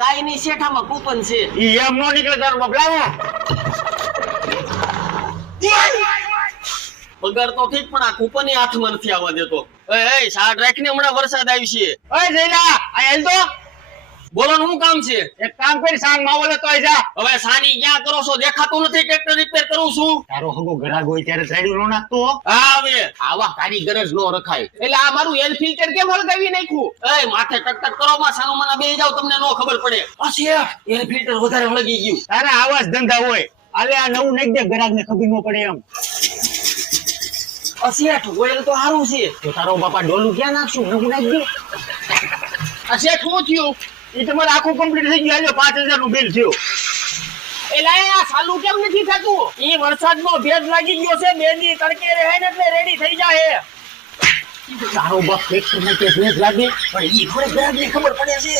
કાઈ નહીં શેઠામાં કૂપન છે. ઈ એમ નો નીકળે તારો બાપ લાવો. પગાર તો ઠીક પણ આ કૂપન હાથમાં નથી આવવા દેતો. એ શાળ રાખીને હમણાં વરસાદ આવી છે. ઓય જયલા આ હેલ તો બોલો ને શું કામ છે? એક કામ કરી સાંજ માં બોલે તો આઈ જા. હવે સાની ક્યાં કરો છો? દેખાતું નથી. ટ્રેક્ટર રિપેર કરું છું. તારો હગો ઘરાક હોય ત્યારે રેડી નો નાખતો. હા હવે આવા કારીગર જ નો રખાય. એટલે આ મારું એર ફિલ્ટર કેમ હળગાવી નાખ્યું? એ માથે ટક કરો માં સાનો માના બે જાવ તમને નો ખબર પડે. આ શેઠ એર ફિલ્ટર વધારે હળગી ગયું. તારે આવા જ ધંધા હોય. આલે આ નવું નાખી દે ઘરાક ને ખબર નો પડે એમ. આ શેઠ ઓઇલ તો સારું છે. તો તારો બાપા ડોલું ક્યાં નાખશું? નવું નાખી દે. આ શેઠ શું થયું? ઈ તમારે આખું કમ્પ્લીટ થઈ ગયું. આલ્યો 5000 નું બિલ થયું. એટલે આ ચાલુ કેમ નથી થતું? ઈ વરસાદનો ભેજ લાગી ગયો છે. બે દી તડકે રહે ને એટલે રેડી થઈ જાય. તારો બાપ ટ્રેક્ટર માં કે ભેજ લાગે પણ ઈ થોડે ઘરાક ને ખબર પડે છે.